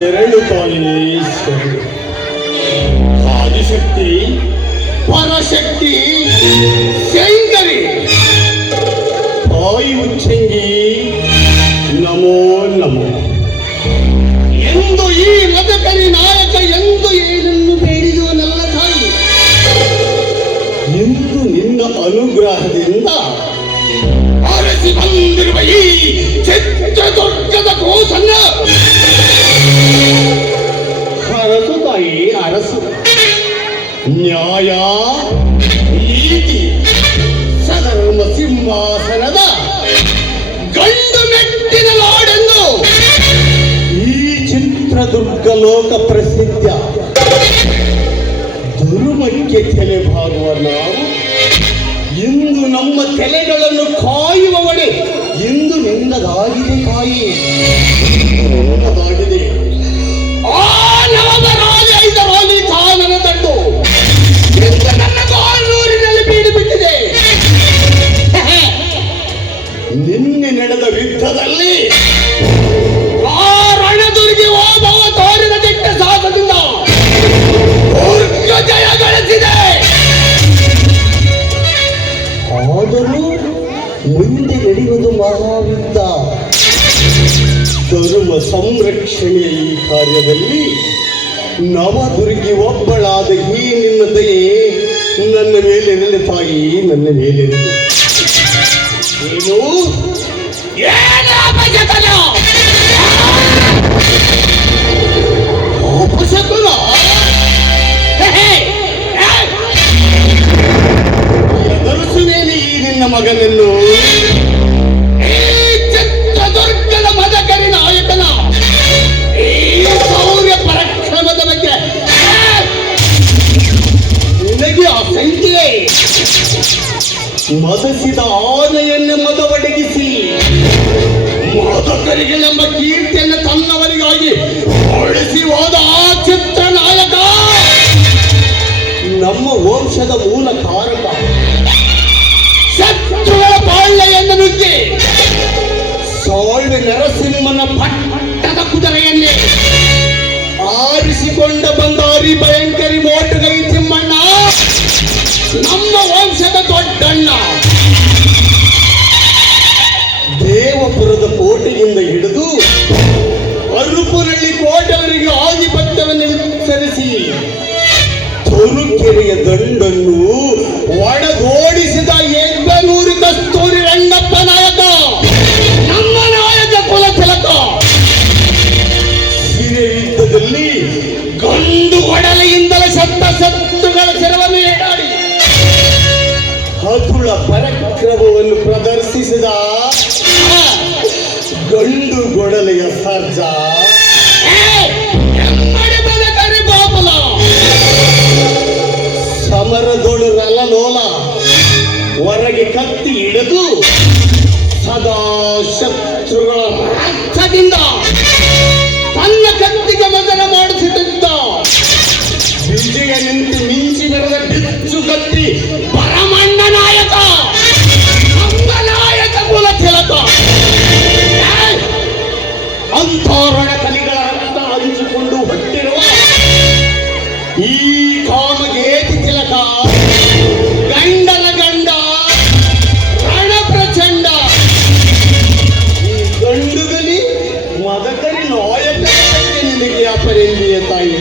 ಎರಡು ಕಾಲೇಶ್ವರಿ ಆದಿಶಕ್ತಿ ಪರಶಕ್ತಿ ಶಂಕರಿ ತಾಯಿ ಉಚ್ಚಂಗಿ ನಮೋ ನಮೋ ಎಂದು ಈ ಮದಕರಿ ನಾಯಕ ಎಂದು ಏನನ್ನು ಬೇಡಿದವನಲ್ಲ ತಾಯಿ. ಎಂದು ನಿನ್ನ ಅನುಗ್ರಹದಿಂದ ಅರಸಿ ಬಂದಿರುವ ಈ ಚಿತ್ರದುರ್ಗದ ಕೋಸನ್ನ ಅರಸು ತಾಯಿ ಅರಸು. ನ್ಯಾಯ ನೀತಿ ಸಧರ್ಮ ಸಿಂಹಾಸನದ ಗಂಡು ಮೆಟ್ಟಿನ ನಾಡೆಂದು ಈ ಚಿತ್ರದುರ್ಗ ಲೋಕ ಪ್ರಸಿದ್ಧ. ಧರ್ಮಕ್ಕೆ ತಲೆಬಾಗುವ ನಾವು ಇಂದು ನಮ್ಮ ತಲೆಗಳನ್ನು ಕಾಯುವವಳೆ. ಇಂದು ನಿನ್ನದಾಗಿದೆ ತಾಯಿ, ನಿನ್ನದಾಗಿದೆ. ಆ ನವರಾಜ ಇದರಲ್ಲಿ ಕಾನನ ತಂಡು ಎಂದು ನನ್ನ ಕಾನೂರಿನಲ್ಲಿ ಬೀಡು ಬಿಟ್ಟಿದೆ. ನಿನ್ನೆ ನಡೆದ ಯುದ್ಧದಲ್ಲಿ ಆ ರಣದುರ್ಗಿ ಓಬವ್ವ ತೋರಿದ ದಿಟ್ಟ ಸಾಹಸದಿಂದ ದುರ್ಗ ಜಯ ಗಳಿಸಿದೆ. ಆದರೂ ಮುಂದೆ ನಡೆಯುವುದು ಮಹಾಯುದ್ಧ. ಧರ್ಮ ಸಂರಕ್ಷಣೆಯ ಈ ಕಾರ್ಯದಲ್ಲಿ ನವದುರ್ಗಿ ಒಬ್ಬಳಾದ ಈ ನಿನ್ನ ದಯೆ ನನ್ನ ಮೇಲಿರಲಿ ತಾಯಿ, ನನ್ನ ಮೇಲಿರಲಿ. ಏನು ಅಪಶಕುನ? ಎದುರಿಸುವೇನೆ ಈ ನಿನ್ನ ಮಗನನ್ನು. ಚಿತ್ರದುರ್ಗದ ಮದಕರಿ ನಾಯಕನ ಈ ಶೌರ್ಯ ಪರಾಕ್ರಮದ ಬಗ್ಗೆ ನಿನಗೆ ಆಸಕ್ತಿಯೇ? ಮದಸಿದ ಆನೆಯನ್ನೇ ಮದವಡಗಿಸಿ ಮದಕರಿಗೆ ನಮ್ಮ ಕೀರ್ತಿಯನ್ನು ತನ್ನವರಿಗಾಗಿ ಹೊಡೆಸಿ ಹೋದ ಆ ಚಿತ್ರ ನಾಯಕ ನಮ್ಮ ವಂಶದ ಮೂಲ ಕಾರಕ. ಶತ್ರುಗಳ ಪಾಳ್ಯೆಯನ್ನು ನುಗ್ಗಿ ಸಾಳ್ವೆ ನರಸಿಂಹನ ಪಟ್ಟದ ಕುದುರೆಯನ್ನೇ ಆರಿಸಿಕೊಂಡ ಬಂದಾರಿ ಭಯಂಕರಿ ಮೋಟಗೈ ತಿಮ್ಮಣ್ಣ ನಮ್ಮ ವಂಶದ ದೊಡ್ಡಣ್ಣ. ದೇವಪುರದ ಕೋಟೆಯಿಂದ ಹಿಡಿದು ಅರುಪುರಳ್ಳಿ ಕೋಟೆಯವರಿಗೆ ಆಧಿಪತ್ಯವನ್ನು ವಿಸ್ತರಿಸಿ ತೊರುಕೆರೆಯ ದಂಡನ್ನು ಒಡೆದೋಡಿಸಿದ ಎಬ್ಬನೂರು ಕಸ್ತೂರಿ ರಂಗಪ್ಪ ನಾಯಕ ನಮ್ಮ ನಾಯಕ ಕುಲ ತಿಲಕ. ಸಿರೆ ಯುದ್ಧದಲ್ಲಿ ಗಂಡು ಒಡಲೆಯಿಂದಲೇ ಶತ್ರುಗಳ ಸೆರವನ್ನು ಏಡಾಡಿ ಹತುಳ ಪರಾಕ್ರಮವನ್ನು ಪ್ರದರ್ಶಿಸಿದ ಗಂಡು ಗೊಡಲೆಯ ಸರ್ಜ ಸಮರದೊಳು ರಲಲೋಲ ಹೊರಗೆ ಕತ್ತಿ ಹಿಡಿದು ಸದಾ ಶತ್ರುಗಳ ರಕ್ತದಿಂದ ತನ್ನ ಕತ್ತಿಗೆ ಮದನ ಮಾಡಿಸುತ್ತಿದ್ದ ವಿಜಯ ನಿಂತು ಮಿಂಚಿ ಬರೆದ ಬಿಚ್ಚು ಕತ್ತಿ ಪರಮಣ್ಣ ನಾಯಕ ನಮ್ಮ ನಾಯಕ ಕುಲ ತಿಲಕ. ಅಂತೋರಣ ಕಲಿಗಳ ರಕ್ತ ಹಂಚಿಕೊಂಡು ಹೊಟ್ಟಿರುವ ಈ ಕಾಮಗೇತಿ ತಿಲಕ ಗಂಡನ ಗಂಡ ರಣ ಪ್ರಚಂಡ. ಈ ಗಂಡುಗಲಿ ಮದಕರಿ ನಾಯಕ ನಿನಗೆ ಅಪರಿಂದಿಯ ತಾಯಿ.